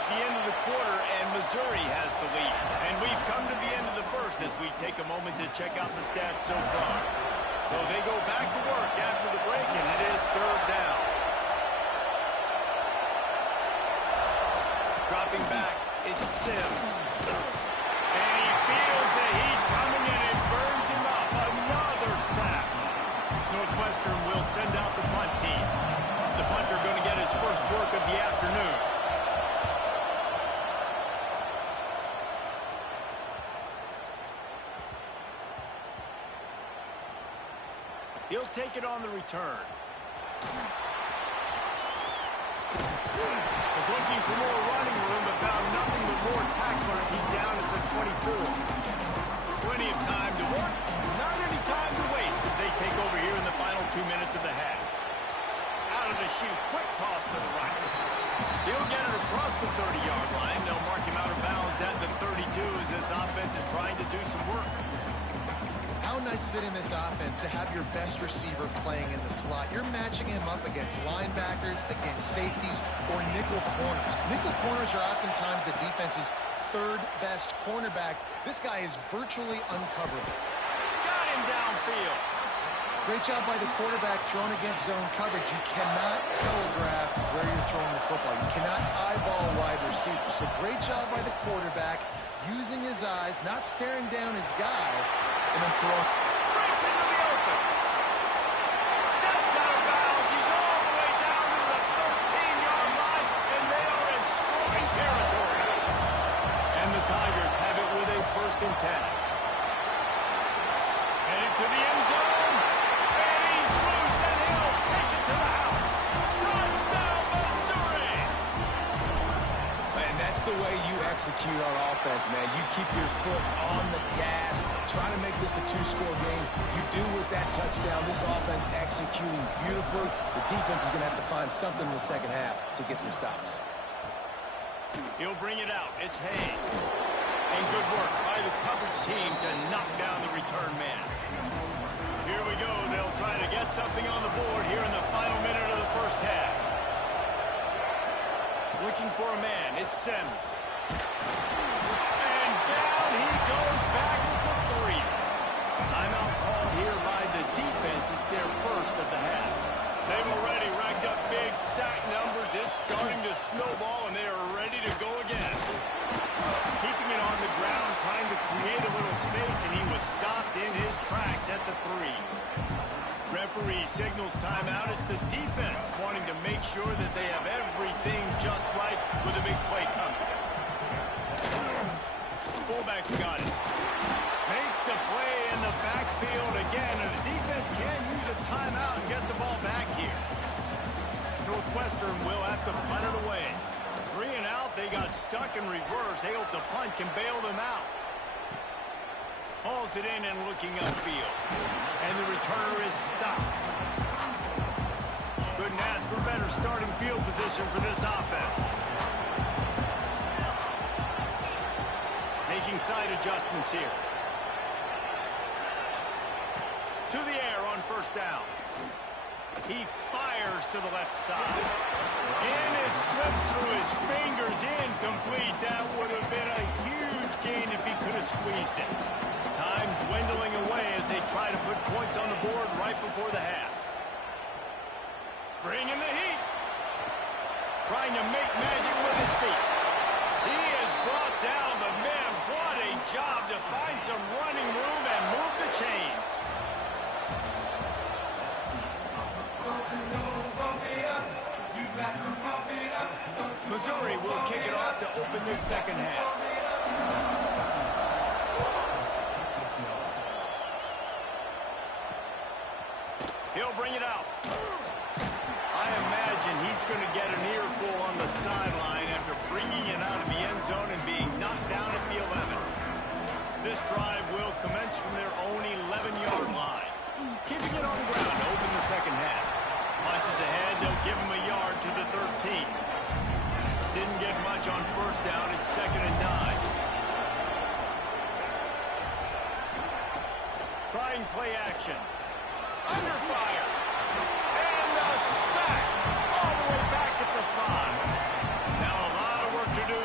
It's the end of the quarter, and Missouri has the lead. And we've come to the end of the first as we take a moment to check out the stats so far. So they go back to work after the break, and it is third down. Dropping back, it's Sims. And he feels the heat coming, and it burns him up. Another sack. Northwestern will send out the punt team. The punter going to get his first work of the afternoon. He'll take it on the return. Was looking for more running room, but found nothing but more tacklers. He's down at the 24. Plenty of time to work. Not any time to waste as they take over here in the final 2 minutes of the half. Out of the chute, quick toss to the right. He'll get it across the 30-yard line. They'll mark him out of bounds at the 32 as this offense is trying to do some work. How nice is it in this offense to have your best receiver playing in the slot? You're matching him up against linebackers, against safeties, or nickel corners. Nickel corners are oftentimes the defense's third best cornerback. This guy is virtually uncoverable. Got him downfield. Great job by the quarterback thrown against zone coverage. You cannot telegraph where you're throwing the football. You cannot eyeball wide receivers. So great job by the quarterback using his eyes, not staring down his guy, and then throwing. Breaks into the open. Steps out of bounds. He's all the way down to the 13-yard line, and they are in scoring territory. And the Tigers have it with a 1st and 10. Headed to the end zone. And he's loose, and he'll take it to the house. Touchdown, Missouri! Man, that's the way you execute on offense, man. You keep your foot on the gas, trying to make this a 2-score game. You do with that touchdown. This offense executing beautifully. The defense is going to have to find something in the second half to get some stops. He'll bring it out. It's Hayes. And good work by the coverage team to knock down the return man. Here we go. They'll try to get something on the board here in the final minute of the first half. Looking for a man. It's Sims. And down he goes back with the 3. Timeout called here by the defense. It's their first of the half. They've already racked up big sack numbers. It's starting to snowball, and they are ready to go again. Keeping it on the ground, trying to create a little space, and he was stopped in his tracks at the 3. Referee signals timeout. It's the defense wanting to make sure that they have everything just right with a big play coming. Fullback's got it. Makes the play in the backfield again, and the defense can use a timeout and get the ball back here. Northwestern will have to punt it away. 3 and out, they got stuck in reverse. They hope the punt can bail them out. Hauls it in and looking upfield. And the returner is stopped. Couldn't ask for better starting field position for this offense. Making side adjustments here. To the air on 1st down. He fires to the left side. And it slips through his fingers, incomplete. That would have been a huge gain if he could have squeezed it. Time dwindling away as they try to put points on the board right before the half. Bringing the heat. Trying to make magic with his feet. He has brought down the men. What a job to find some running room and move the chains. Missouri will kick it off to open this second half. He'll bring it out. I imagine he's going to get an earful on the sideline after bringing it out of the end zone and being knocked down at the 11. This drive will commence from their own 11-yard line. Keeping it on the ground to open the second half. Punches ahead, they'll give him a yard to the 13. Didn't get much on 1st down. It's 2nd and 9. Trying play action. Under fire. And a sack all the way back at the 5. Now a lot of work to do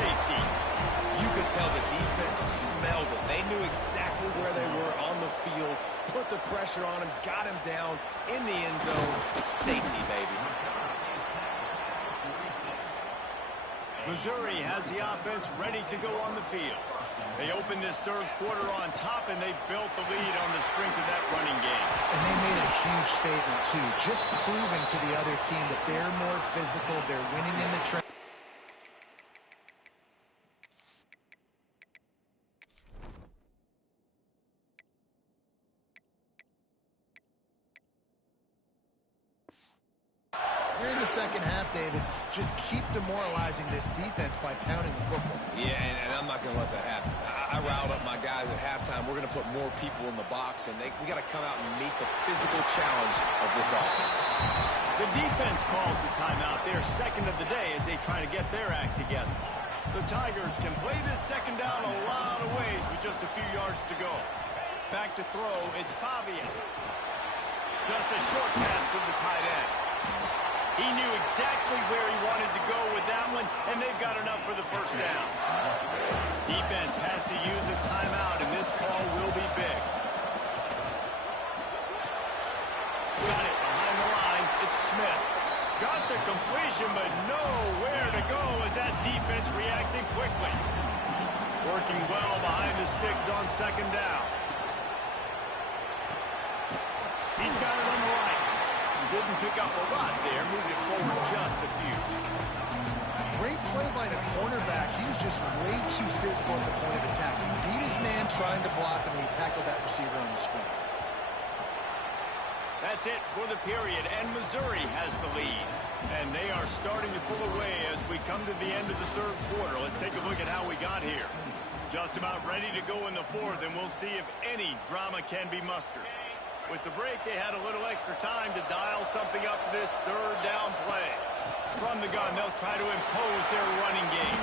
safety. You could tell the defense smelled it. They knew exactly where they were on the field, put the pressure on him, got him down in the end zone. Safety, baby. Missouri has the offense ready to go on the field. They opened this third quarter on top, and they built the lead on the strength of that running game. And they made a huge statement, too, just proving to the other team that they're more physical, they're winning in the trenches. Here in the second half, David, just keep demoralizing this defense by pounding the football. Yeah, and I'm not going to let that happen. I riled up my guys at halftime. We're going to put more people in the box, and we got to come out and meet the physical challenge of this offense. The defense calls the timeout. Their second of the day as they try to get their act together. The Tigers can play this second down a lot of ways with just a few yards to go. Back to throw, it's Pavia. Just a short pass to the tight end. He knew exactly where he wanted to go with that one, and they've got enough for the first down. Defense has to use a timeout, and this call will be big. Got it behind the line. It's Smith. Got the completion, but nowhere to go as that defense reacted quickly. Working well behind the sticks on second down. He's got it on the right. Didn't pick up a lot there, moved it forward just a few. Great play by the cornerback. He was just way too physical at the point of attack. He beat his man trying to block him, and he tackled that receiver on the screen. That's it for the period, and Missouri has the lead. And they are starting to pull away as we come to the end of the third quarter. Let's take a look at how we got here. Just about ready to go in the fourth, and we'll see if any drama can be mustered. With the break, they had a little extra time to dial something up for this third down play. From the gun, they'll try to impose their running game.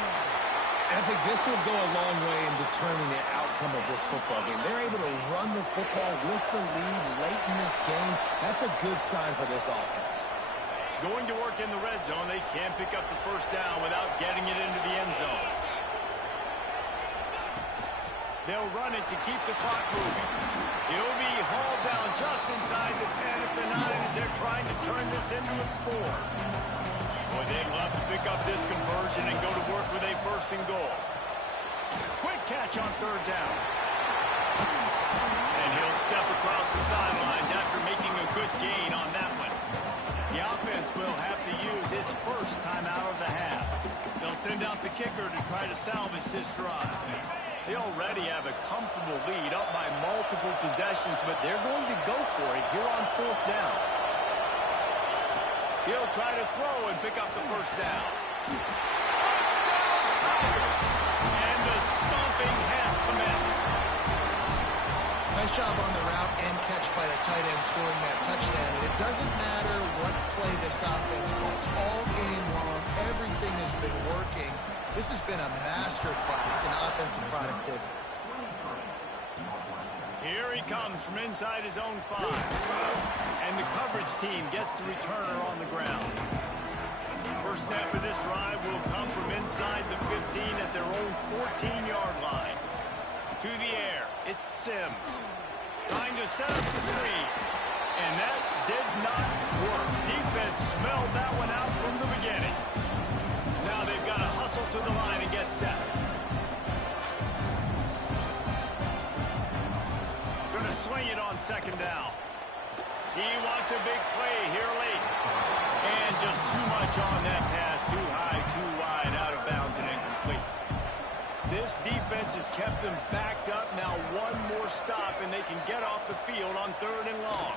And I think this will go a long way in determining the outcome of this football game. They're able to run the football with the lead late in this game. That's a good sign for this offense. Going to work in the red zone, they can't pick up the first down without getting it into the end zone. They'll run it to keep the clock moving. He'll be hauled down just inside the 10 at the 9 as they're trying to turn this into a score. Boy, they'd love to pick up this conversion and go to work with a first and goal. Quick catch on third down. And he'll step across the sidelines after making a good gain on that one. The offense will have to use its first timeout of the half. They'll send out the kicker to try to salvage this drive. They already have a comfortable lead up by multiple possessions, but they're going to go for it here on fourth down. He'll try to throw and pick up the first down. Touchdown, Tiger! And the stomping has commenced. Nice job on the route and catch by the tight end scoring that touchdown. And it doesn't matter what play this offense calls. All game long, everything has been working. This has been a master class in offensive productivity. Here he comes from inside his own 5. And the coverage team gets the returner on the ground. First snap of this drive will come from inside the 15 at their own 14-yard line. To the air, it's Sims. Trying to set up the screen. And that did not work. Defense smelled that one out from the beginning. Now they've got to hustle to the line and get set. Going to swing it on second down. He wants a big play here late. And just too much on that pass. Too high, too wide, out of bounds and incomplete. This defense has kept them backed up. Now one more stop and they can get off the field on third and long.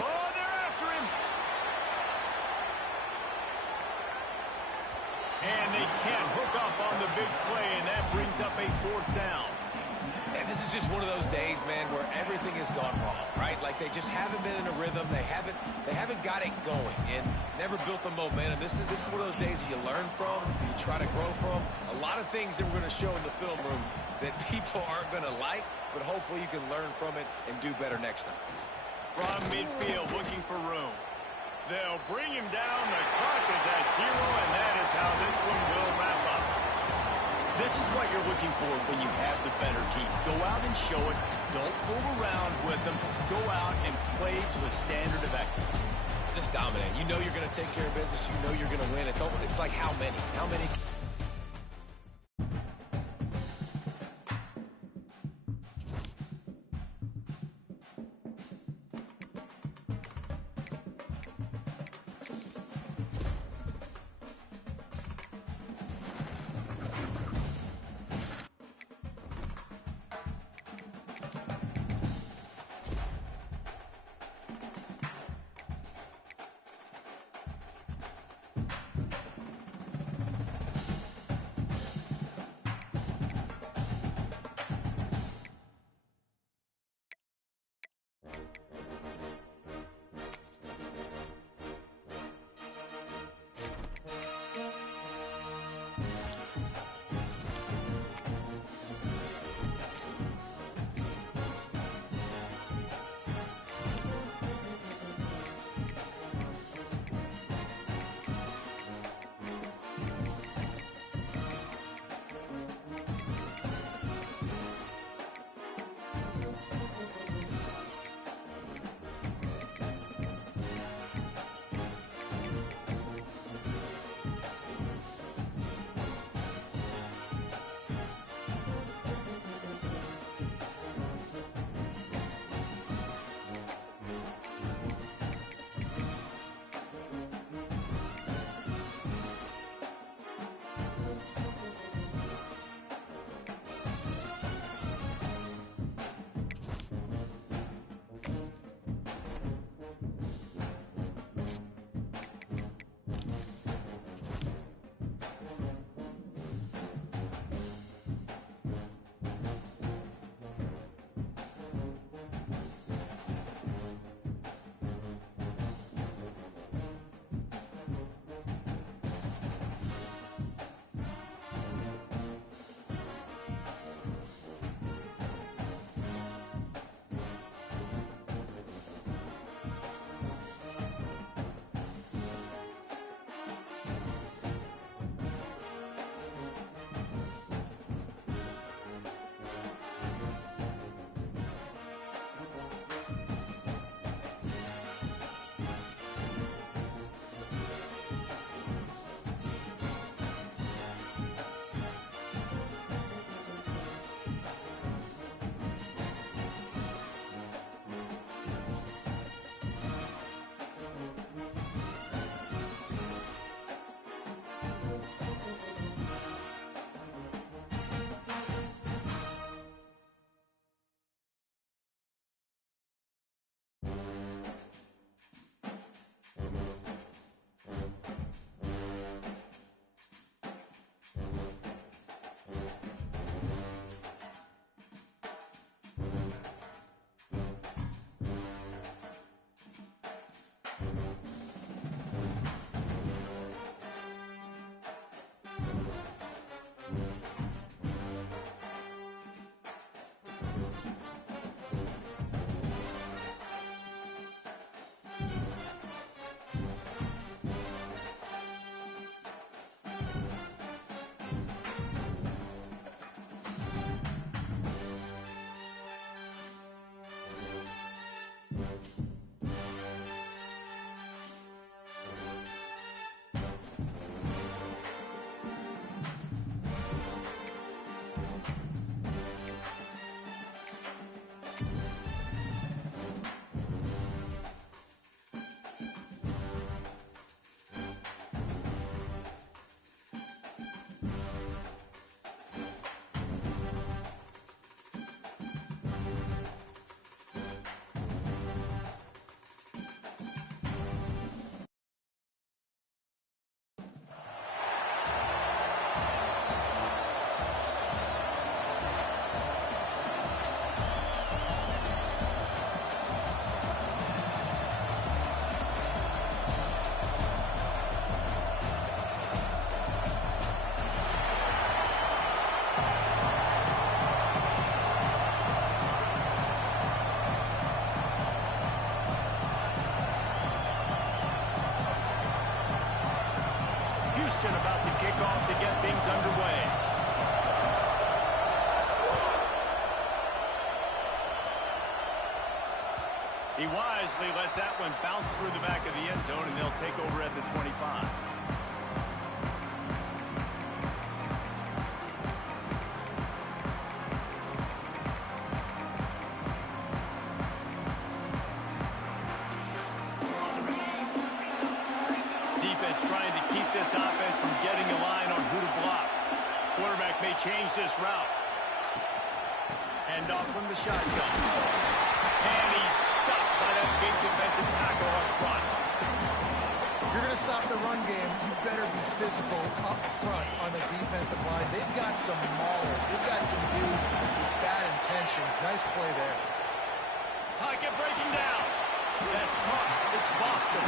Oh, they're after him. And they can't hook up on the big play, and that brings up a fourth down. And this is just one of those days, man, where everything has gone wrong, right? Like they just haven't been in a rhythm. They haven't got it going and never built the momentum. This is one of those days that you learn from, you try to grow from. A lot of things that we're going to show in the film room that people aren't going to like, but hopefully you can learn from it and do better next time. From midfield, looking for room. They'll bring him down. The clock is at 0, and that is how this one will wrap up. This is what you're looking for when you have the better team. Go out and show it. Don't fool around with them. Go out and play to a standard of excellence. Just dominate. You know you're going to take care of business. You know you're going to win. It's like how many? How many? Houston about to kick off to get things underway. He wisely lets that one bounce through the back of the end zone, and they'll take over at the 25. Defense trying to keep this offense from getting a line on who to block. Quarterback may change this route. Hand off from the shotgun. And he's stuffed by that big defensive tackle up front. If you're going to stop the run game, you better be physical up front on the defensive line. They've got some maulers. They've got some dudes with bad intentions. Nice play there. Pocket breaking down. That's caught. It's Boston.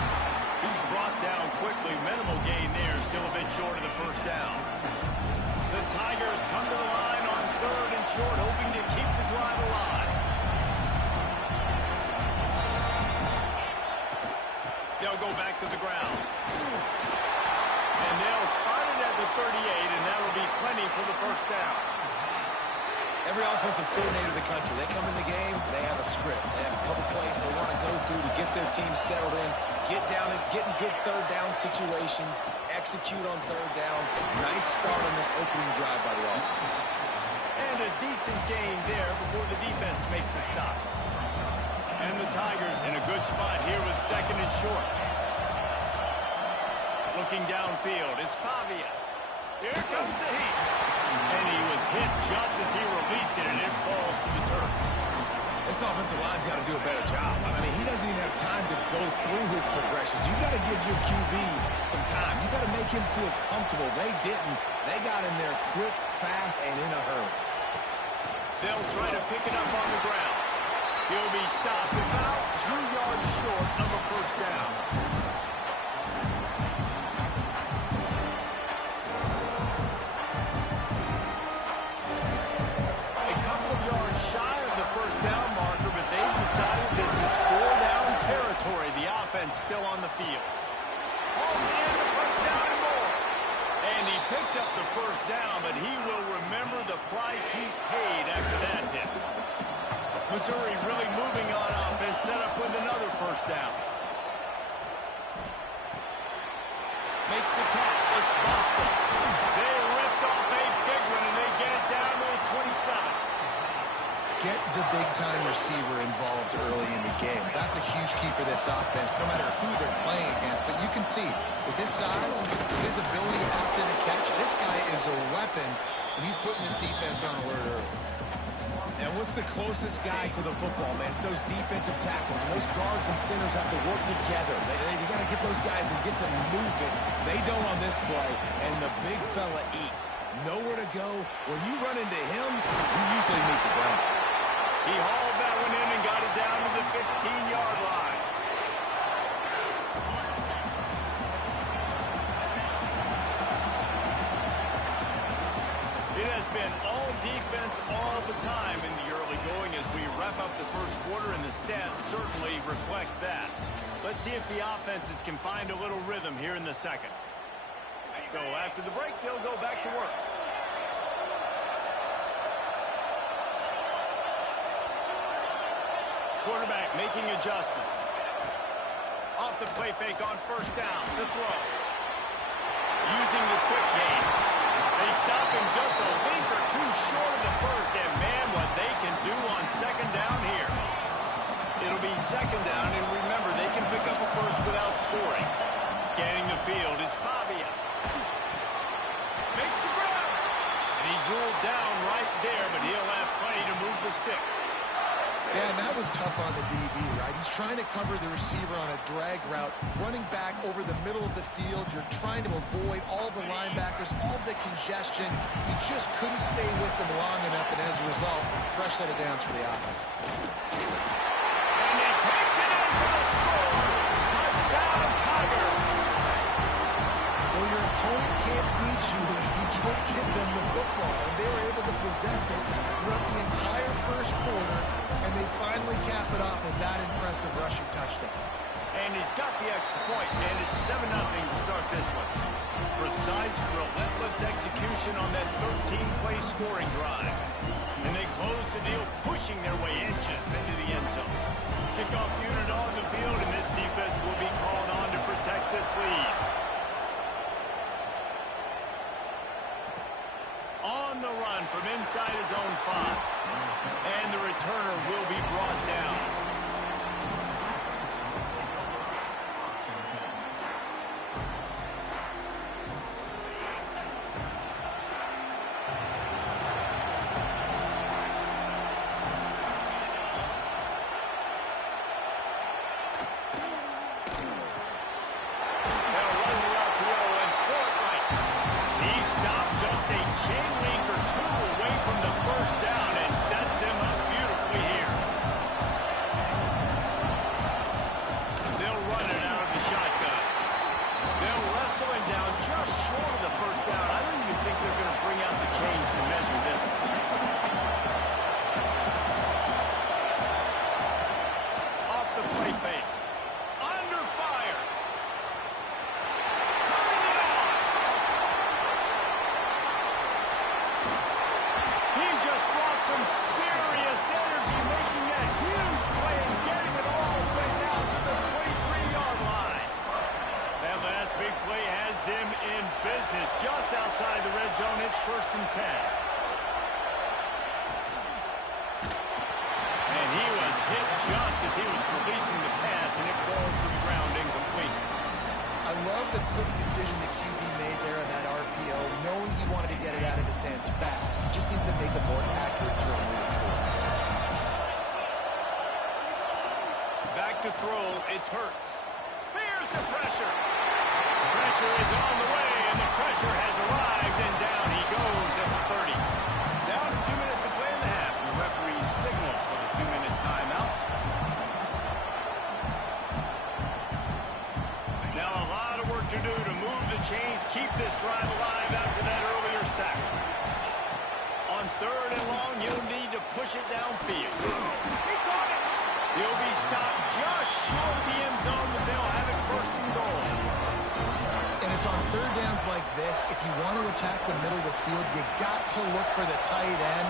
He's brought down quickly. Minimal gain there. Still a bit short of the first down. The Tigers come to the line on 3rd and short, hoping to keep the drive alive. They'll go back to the ground. And they'll spot it at the 38, and that'll be plenty for the first down. Every offensive coordinator in the country, they come in the game, they have a script. They have a couple plays they want to go through to get their team settled in, get down and get in good third down situations, execute on third down. Nice start on this opening drive by the offense. And a decent gain there before the defense makes the stop. And the Tigers in a good spot here with 2nd and short. Looking downfield, it's Pavia. Here comes the heat. And he was hit just as he released it, and it falls to the turf. This offensive line's got to do a better job. I mean, he doesn't even have time to go through his progressions. You got to give your QB some time. You got to make him feel comfortable. They didn't. They got in there quick, fast, and in a hurry. They'll try to pick it up on the ground. He'll be stopped about 2 yards short of a first down. A couple of yards shy of the first down marker, but they've decided this is 4-down territory. The offense still on the field. Hauls in the first down and more. And he picked up the first down, but he will remember the price he paid after that hit. Missouri really moving on offense, set up with another first down. Makes the catch. It's Boston. They ripped off a big one, and they get it down to the 27. Get the big-time receiver involved early in the game. That's a huge key for this offense, no matter who they're playing against. But you can see, with his size, with his ability after the catch, this guy is a weapon, and he's putting this defense on alert early. And what's the closest guy to the football, man? It's those defensive tackles. And those guards and centers have to work together. They got to get those guys and get some movement. They don't on this play, and the big fella eats. Nowhere to go. When you run into him, you usually meet the ground. He hauled that one in and got it down to the 15-yard line. It has been all defense all the time in the early going as we wrap up the first quarter, and the stats certainly reflect that. Let's see if the offenses can find a little rhythm here in the second. So after the break, they'll go back to work. Quarterback making adjustments. Off the play fake on first down. The throw. Using the quick game. They stop him just a link or two short of the first, and man, what they can do on second down here. It'll be second down, and remember, they can pick up a first without scoring. Scanning the field, it's Pavia. Makes the grab. And he's ruled down right there, but he'll have plenty to move the sticks. Yeah, and that was tough on the DB, right? He's trying to cover the receiver on a drag route, running back over the middle of the field. You're trying to avoid all the linebackers, all the congestion. He just couldn't stay with them long enough, and as a result, fresh set of downs for the offense. And he takes it in for the score. Touchdown, Tiger. Well, your opponent can't beat you if you don't give them the football, and they were able to possess it throughout the entire first quarter, and they finally cap it off with that impressive rushing touchdown. And he's got the extra point, and it's 7-0 to start this one. Precise, relentless execution on that 13-play scoring drive. And they close the deal, pushing their way inches into the end zone. Kickoff unit on the field, and this defense will be called on to protect this lead. On the run from inside his own 5. And the returner will be brought down. Just outside the red zone, it's 1st and 10. And he was hit just as he was releasing the pass, and it falls to the ground incomplete. I love the quick decision the QB made there on that RPO, knowing he wanted to get it out of his hands fast. He just needs to make a more accurate throw moving forward. Back to throw, it's Hurts. Here's the pressure. Pressure is on the way, and the pressure has arrived, and down he goes at the 30. Down to 2 minutes to play in the half. The referee signal for the 2-minute timeout. Now a lot of work to do to move the chains, keep this drive alive after that earlier sack. On 3rd and long, you'll need to push it downfield. He caught it. He'll be stopped just short of the end zone, but they'll have it 1st and goal. And it's on 3rd downs like this. If you want to attack the middle of the field, you got to look for the tight end.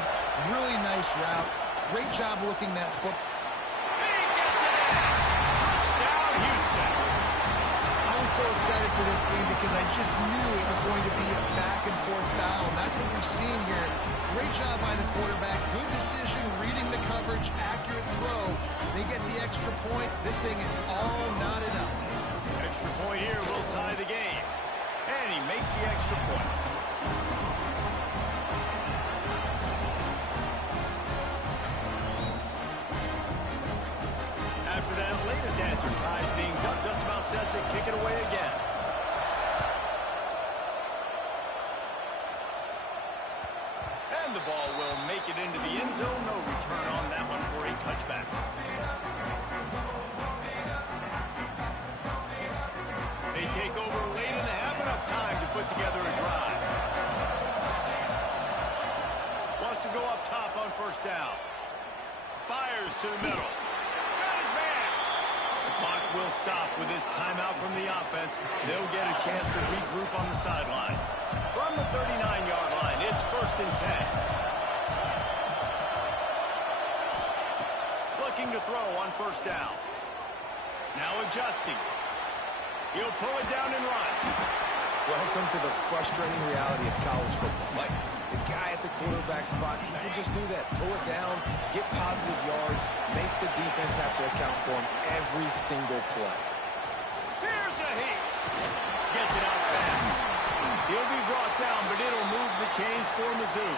Really nice route. Great job looking that foot. He gets it in. Touchdown, Houston. I was so excited for this game because I just knew it was going to be a back-and-forth battle, and that's what we've seen here. Great job by the quarterback. Good decision, reading the coverage, accurate throw. They get the extra point. This thing is all knotted up. Extra point here will tie the game. And he makes the extra point. After that latest answer tied things up, just about set to kick it away again. And the ball will make it into the end zone. No return on that one for a touchback. They take over late in the half, enough time to put together a drive. Wants to go up top on 1st down. Fires to the middle. Got his man. The clock will stop with this timeout from the offense. They'll get a chance to regroup on the sideline. From the 39-yard line, it's 1st and 10. Looking to throw on 1st down. Now adjusting. He'll pull it down and run. Welcome to the frustrating reality of college football. Like, the guy at the quarterback spot, he can just do that. Pull it down, get positive yards, makes the defense have to account for him every single play. Here's a heat. Gets it out fast. He'll be brought down, but it'll move the chains for Mizzou.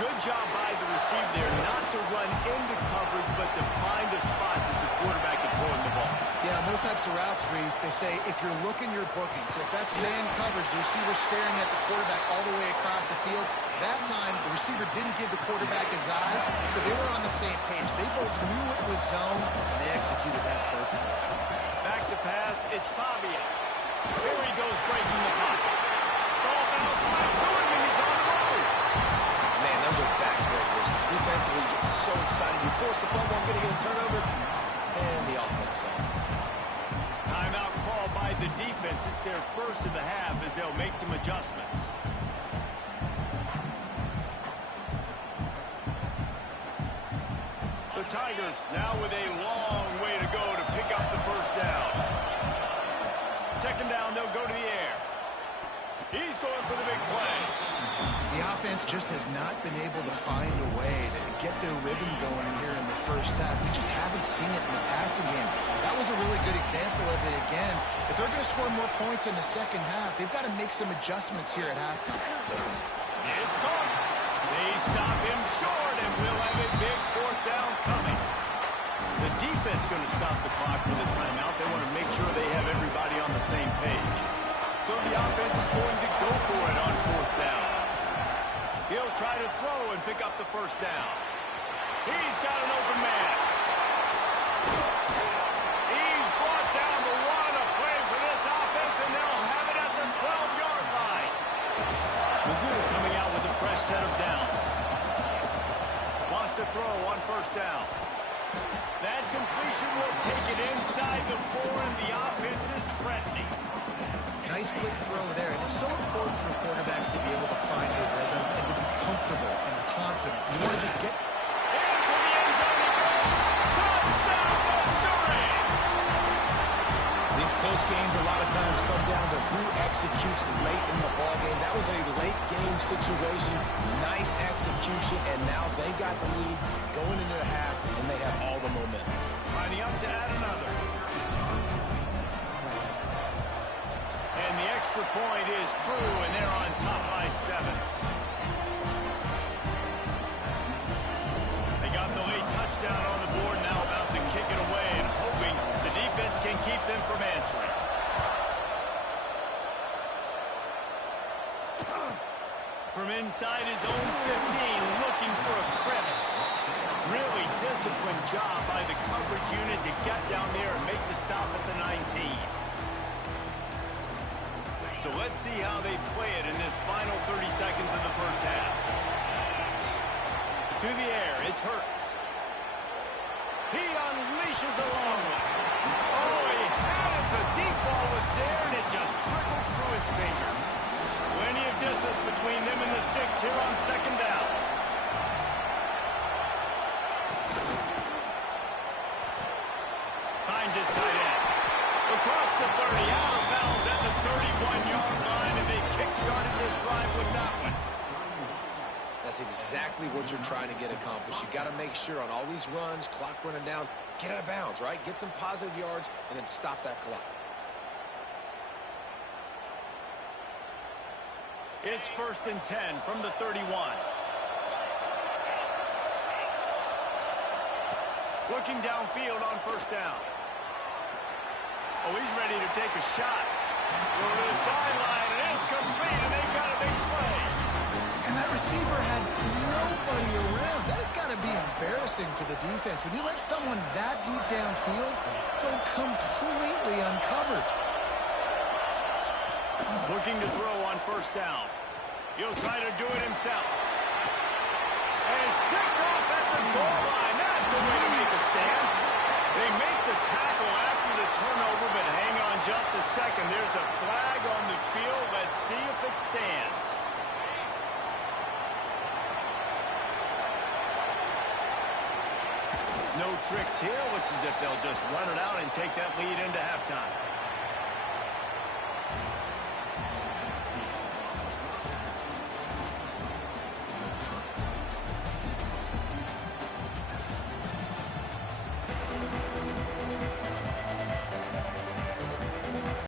Good job by the receiver there not to run into coverage, but to find a spot that the quarterback can throw him the ball. Yeah, on those types of routes, Reese, they say if you're looking, you're booking. So if that's man coverage, the receiver's staring at the quarterback all the way across the field. That time, the receiver didn't give the quarterback his eyes, so they were on the same page. They both knew it was zone, and they executed that perfectly. Back to pass, it's Pavia. Here he goes breaking the pocket. Ball bounced right to him, and he's on the road. defensively, you get so excited. You force the fumble, I'm going to get a turnover, and the offense falls. Timeout called by the defense. It's their first of the half as they'll make some adjustments. The Tigers now with a long way to go to pick up the first down. Second down, they'll go to the air. He's going for the big play. The offense just has not been able to find a way to get their rhythm going here in the first half. We just haven't seen it in the passing game. That was a really good example of it again. If they're going to score more points in the second half, they've got to make some adjustments here at halftime. It's gone. They stop him short, and we'll have a big fourth down coming. The defense going to stop the clock with a timeout. They want to make sure they have everybody on the same page. So the offense is going to go for it on fourth down. He'll try to throw and pick up the first down. He's got an open man. He's brought down to one. A play for this offense, and they'll have it at the 12-yard line. Mizzou coming out with a fresh set of downs. Wants to throw on first down. That completion will take it inside the 4, and the offense is threatening. Nice quick throw there. And it's so important for quarterbacks to be able to find their rhythm and to be comfortable and confident. You want to just get... Into the end zone he goes. Touchdown, Missouri! These close games a lot of times come down to who executes late in the ballgame. That was a late game situation. Nice execution, and now they got the lead going into the half, and they have all the momentum. Lining up to add another. And the extra point is true, and they're on top by 7. They got the late touchdown on the board, now about to kick it away and hoping the defense can keep them from answering. From inside his own 15, looking for a crevice. Really disciplined job by the coverage unit to get down there and make the stop at the 19. So let's see how they play it in this final 30 seconds of the first half. To the air, it's Hurts. He unleashes a long one. Oh, he had it. The deep ball was there, and it just trickled through his fingers. Plenty of distance between them and the sticks here on second down. Finds his tight end. Across the 30, out of bounds at the 31-yard line, and they kick-started this drive with that one. That's exactly what you're trying to get accomplished. You got to make sure on all these runs, clock running down, get out of bounds, right? Get some positive yards, and then stop that clock. It's 1st and 10 from the 31. Looking downfield on first down. Oh, he's ready to take a shot. Over to the sideline, and it's complete, and they've got a big play. And that receiver had nobody around. That has got to be embarrassing for the defense. When you let someone that deep downfield go completely uncovered. Looking to throw on first down. He'll try to do it himself. And it's picked off at the goal line. That's a way to make a stand. They make the tackle after the turnover, but hang on just a second. There's a flag on the field. Let's see if it stands. No tricks here. Looks as if they'll just run it out and take that lead into halftime.